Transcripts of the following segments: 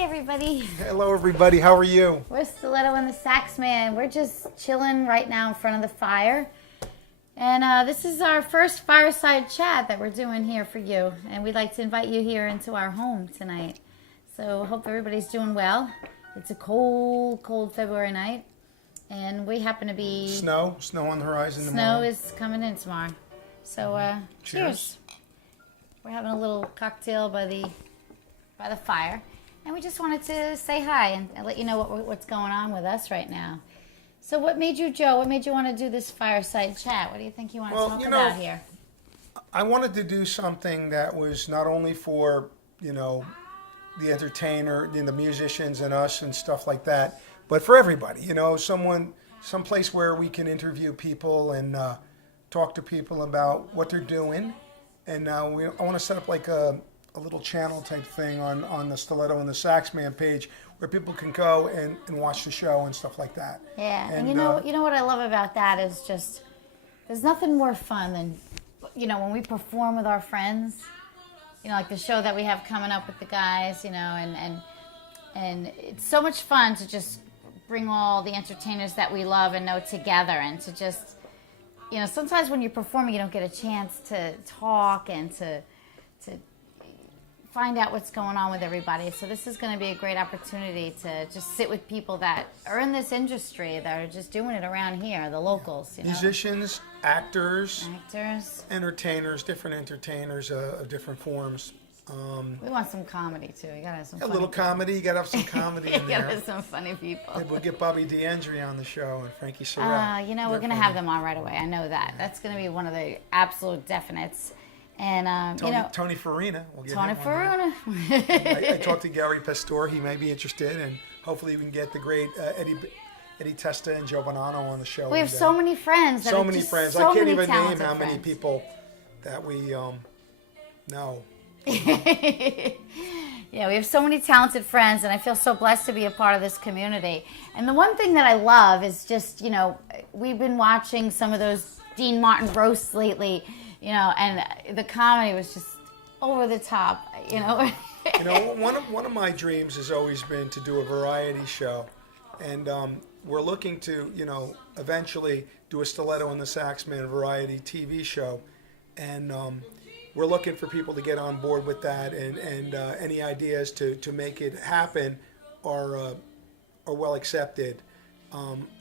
Hi, everybody. Hello, everybody. How are you? We're Stiletto and the Saxman. We're just chilling right now in front of the fire. And this is our first fireside chat that we're doing here for you. And we'd like to invite you here into our home tonight. So hope everybody's doing well. It's a cold, cold February night. And we happen to be... Snow on the horizon Snow tomorrow. is coming in tomorrow. So cheers. We're having a little cocktail by the fire. And we just wanted to say hi and let you know what's going on with us right now. So what made you, Joe, what made you want to do this fireside chat? What do you think you want to talk about here? I wanted to do something that was not only for, the entertainer, the musicians and us and stuff like that, but for everybody, someplace where we can interview people and talk to people about what they're doing. And I want to set up like a little channel type thing on the Stiletto and the Saxman page where people can go and watch the show and stuff like that. Yeah, and you know what I love about that is just there's nothing more fun than when we perform with our friends. Like the show that we have coming up with the guys, and it's so much fun to just bring all the entertainers that we love and know together and to just sometimes when you're performing you don't get a chance to talk and to find out what's going on with everybody. So this is going to be a great opportunity to just sit with people that are in this industry that are just doing it around here, the locals. Musicians, actors, entertainers, different entertainers of different forms. We want some comedy too. You gotta have some. A little comedy. You gotta have some comedy in there. You gotta have some funny people. Maybe we'll get Bobby DeAndre on the show and Frankie Sorrell. We're gonna have them on right away. I know that. That's gonna be one of the absolute definites. And Tony Farina. We'll get Tony him Farina. I talked to Gary Pastore. He may be interested, and hopefully we can get the great Eddie Testa and Joe Bonanno on the show. We have so many friends. So many friends. I can't even name how many people that we know. Yeah, we have so many talented friends, and I feel so blessed to be a part of this community. And the one thing that I love is just, we've been watching some of those Dean Martin roasts lately, and the comedy was just over the top, One of my dreams has always been to do a variety show, and we're looking to, eventually do a Stiletto and the Saxman variety TV show, and we're looking for people to get on board with that, and any ideas to make it happen are well accepted.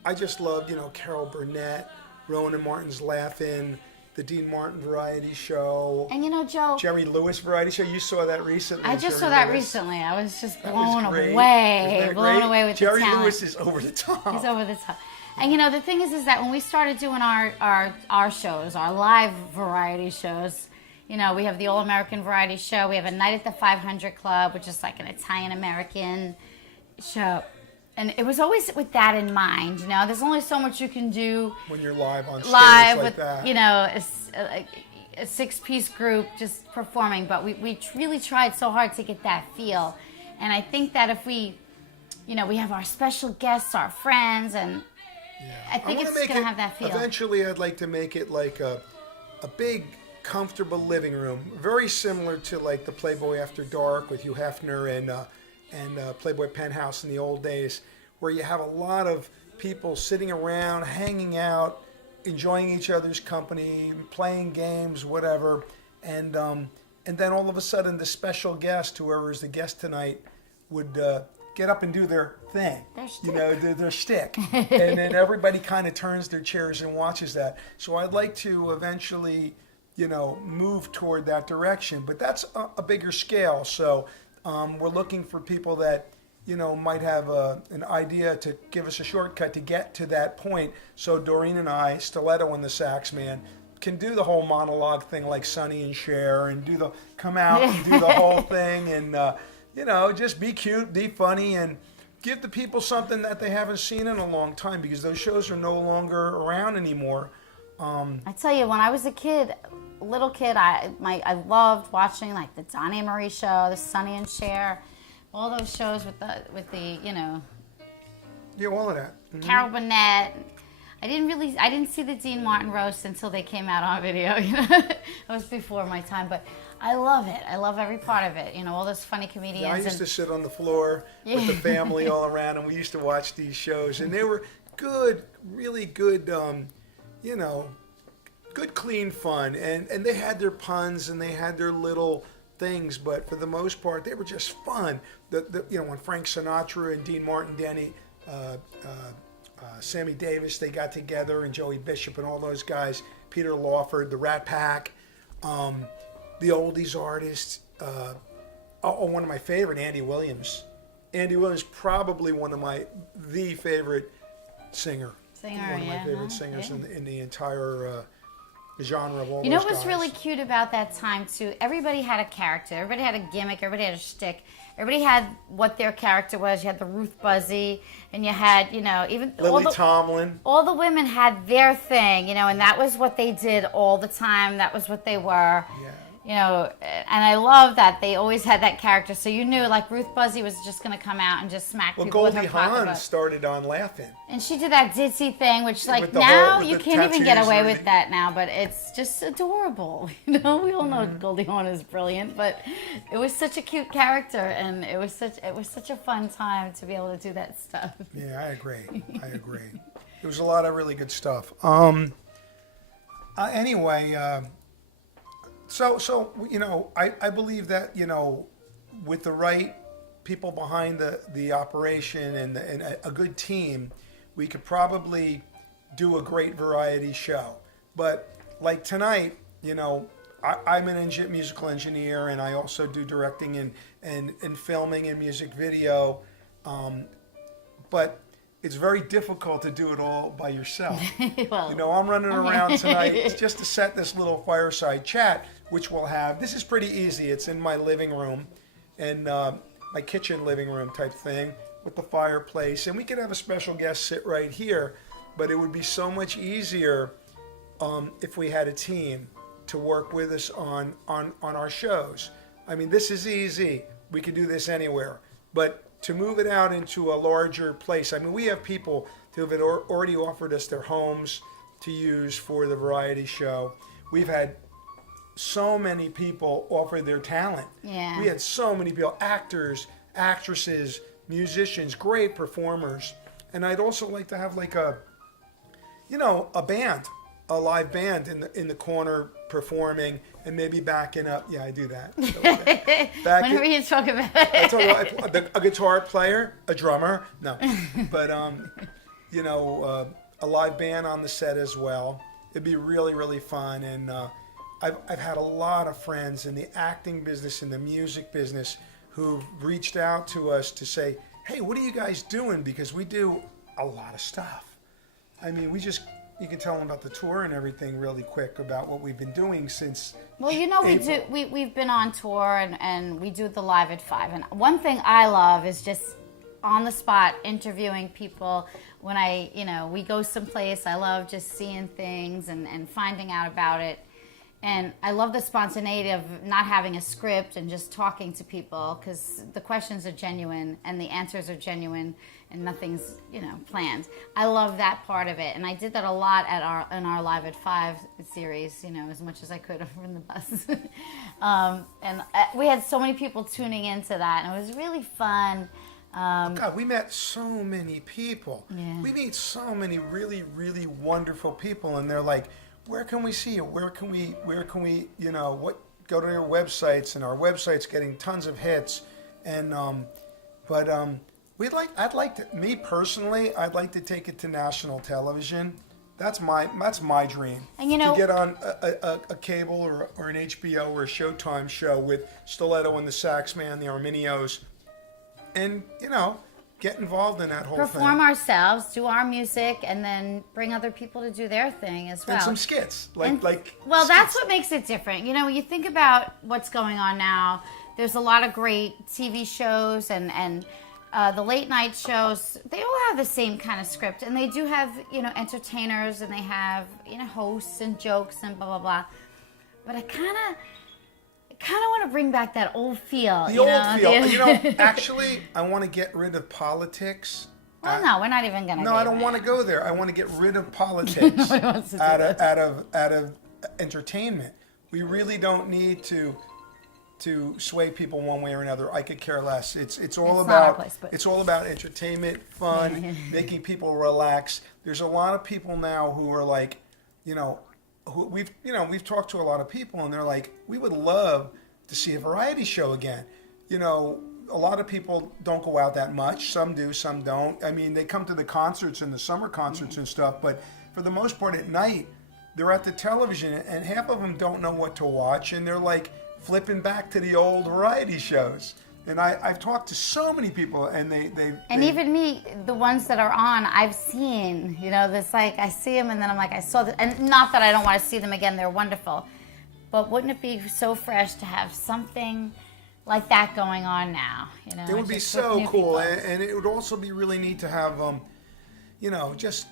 I just love, Carol Burnett, Rowan and Martin's Laughing, the Dean Martin variety show. And Joe, Jerry Lewis variety show. You saw that recently. I just saw that recently. I was just blown away with Jerry the talent. Lewis is over the top. He's over the top. And the thing is that when we started doing our shows, our live variety shows, we have the All American Variety Show. We have a Night at the 500 Club, which is like an Italian American show. And it was always with that in mind, There's only so much you can do when you're live on stage with, like that. A six-piece group just performing. But we really tried so hard to get that feel. And I think that if we have our special guests, our friends, and I think it's going to have that feel. Eventually, I'd like to make it like a big, comfortable living room, very similar to like the Playboy After Dark with Hugh Hefner and Playboy Penthouse in the old days, where you have a lot of people sitting around, hanging out, enjoying each other's company, playing games, whatever, and then all of a sudden the special guest, whoever is the guest tonight, would get up and do their thing, their shtick, and then everybody kind of turns their chairs and watches that. So I'd like to eventually, move toward that direction, but that's a bigger scale. So we're looking for people that, might have an idea to give us a shortcut to get to that point. So Doreen and I, Stiletto and the Saxman, can do the whole monologue thing like Sonny and Cher and come out and do the whole thing and, just be cute, be funny, and give the people something that they haven't seen in a long time because those shows are no longer around anymore. I tell you, when I was a little kid, I loved watching like the Donnie and Marie show, the Sonny and Cher, all those shows with the Yeah, all of that. Mm-hmm. Carol Burnett. I didn't see the Dean Martin roast until they came out on video. It was before my time, but I love it. I love every part of it. You know, all those funny comedians. Yeah, I used to sit on the floor with the family all around, and we used to watch these shows, and they were good, really good, you know, good, clean fun, and they had their puns and they had their little things, but for the most part, they were just fun. You know, when Frank Sinatra and Dean Martin, Sammy Davis, they got together, and Joey Bishop and all those guys, Peter Lawford, the Rat Pack, the oldies artists. One of my favorite, Andy Williams. Andy Williams, probably the favorite singer. One of my favorite singers in the entire genre of all those guys. You know what was really cute about that time, too? Everybody had a character. Everybody had a gimmick. Everybody had a shtick. Everybody had what their character was. You had the Ruth Buzzy, and you had, you know, even Lily Tomlin. All the women had their thing, you know, and that was what they did all the time. That was what they were. Yeah. You know, and I love that they always had that character. So you knew, like, Ruth Buzzy was just going to come out and just smack people with her Goldie pocketbook. Hawn started on Laughing. And she did that ditzy thing, which, like, now you can't even get away with that now, but it's just adorable. You know, we all know Goldie Hawn is brilliant, but it was such a cute character, and it was such a fun time to be able to do that stuff. Yeah, I agree. There was a lot of really good stuff. Anyway, so you know, I believe that, you know, with the right people behind the operation and a good team, we could probably do a great variety show. But like tonight, you know, I'm an musical engineer, and I also do directing and filming and music video. But it's very difficult to do it all by yourself. Well, you know, I'm running around tonight just to set this little fireside chat, which we'll have. This is pretty easy. It's in my living room, and my kitchen living room type thing with the fireplace. And we could have a special guest sit right here, but it would be so much easier if we had a team to work with us on our shows. I mean, this is easy. We could do this anywhere. But to move it out into a larger place, I mean, we have people who have already offered us their homes to use for the variety show. We've had so many people offer their talent. Yeah. We had so many people, actors, actresses, musicians, great performers. And I'd also like to have like a band, a live band in the corner performing and maybe backing up. Yeah, I do that. So, whenever you talk about I it. told you, a guitar player, a drummer, no, but you know, a live band on the set as well. It'd be really, really fun. And I've had a lot of friends in the acting business, in the music business, who've reached out to us to say, hey, what are you guys doing? Because we do a lot of stuff. I mean, you can tell them about the tour and everything really quick about what we've been doing since Well, you know, April. we've been on tour, and we do the Live at 5. And one thing I love is just on the spot interviewing people. When we go someplace, I love just seeing things and finding out about it. And I love the spontaneity of not having a script and just talking to people, because the questions are genuine and the answers are genuine and nothing's, planned. I love that part of it. And I did that a lot in our Live at 5 series, as much as I could over in the bus. And we had so many people tuning into that, and it was really fun. God, we met so many people. Yeah. We meet so many really, really wonderful people, and they're like, where can we see you? Where can we, go to your websites, and our website's getting tons of hits. And, me personally, I'd like to take it to national television. That's my dream. And to get on a cable or an HBO or a Showtime show with Stiletto and the Saxman, the Arminios, and, get involved in that whole thing. Perform ourselves, do our music, and then bring other people to do their thing as well. And some skits. Well, skits. That's what makes it different. When you think about what's going on now, there's a lot of great TV shows and the late night shows. They all have the same kind of script, and they do have, entertainers, and they have, hosts and jokes and blah, blah, blah. But I kind of want to bring back that old feel. The old feel. Actually, I want to get rid of politics. Well, no, we're not even going to. No, I don't want to go there. I want to get rid of politics out of entertainment. We really don't need to to sway people one way or another. I could care less. It's all It's not our about place, but- it's all about entertainment, fun, making people relax. There's a lot of people now who are like, who we've talked to a lot of people, and they're like, we would love to see a variety show again. A lot of people don't go out that much. Some do, some don't. I mean, they come to the concerts and the summer concerts and stuff, but for the most part at night, they're at the television, and half of them don't know what to watch, and they're like flipping back to the old variety shows. And I've talked to so many people, and they even me, the ones that are on, I've seen, this like, I see them and then I'm like, I saw that, and not that I don't want to see them again, they're wonderful. But wouldn't it be so fresh to have something like that going on now? It would be just so with new cool, people. and it would also be really neat to have, just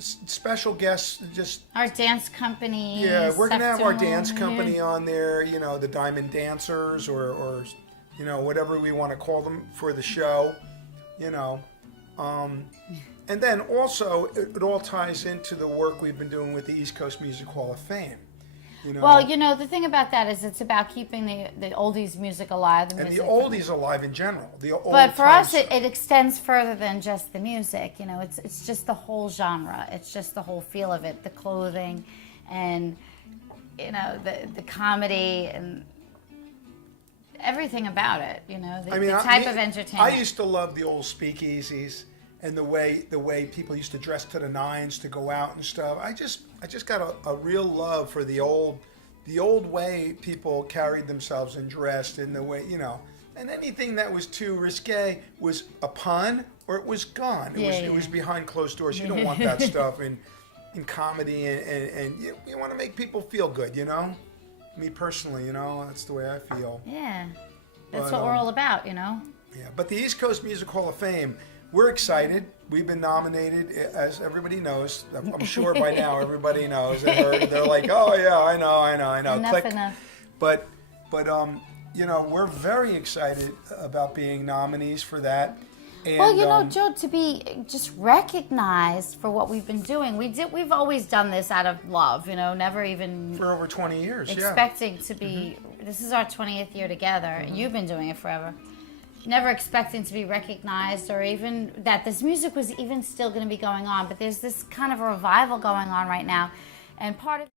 special guests. Just our dance company. yeah, we're gonna have our Saxman. dance company on there. The Diamond Dancers, or whatever we want to call them for the show. And then also it all ties into the work we've been doing with the East Coast Music Hall of Fame. Well, the thing about that is it's about keeping the oldies music alive. And the oldies alive in general. But for us, it extends further than just the music. It's just the whole genre. It's just the whole feel of it, the clothing, and the comedy and everything about it. The type of entertainment. I used to love the old speakeasies and the way people used to dress to the nines to go out and stuff. I just got a real love for the old way people carried themselves and dressed, and the way and anything that was too risque was a pun or it was gone. It was behind closed doors. You don't want that stuff in comedy, and you want to make people feel good. Me personally, that's the way I feel. Yeah, that's what we're all about. Yeah, but the East Coast Music Hall of Fame. We're excited. We've been nominated, as everybody knows. I'm sure by now everybody knows. They're like, oh yeah, I know. Enough. But we're very excited about being nominees for that. And, well, Joe, to be just recognized for what we've been doing, we've always done this out of love. Never even for over 20 years, expecting to be. This is our 20th year together. You've been doing it forever. Never expecting to be recognized, or even that this music was even still going to be going on. But there's this kind of a revival going on right now, and part of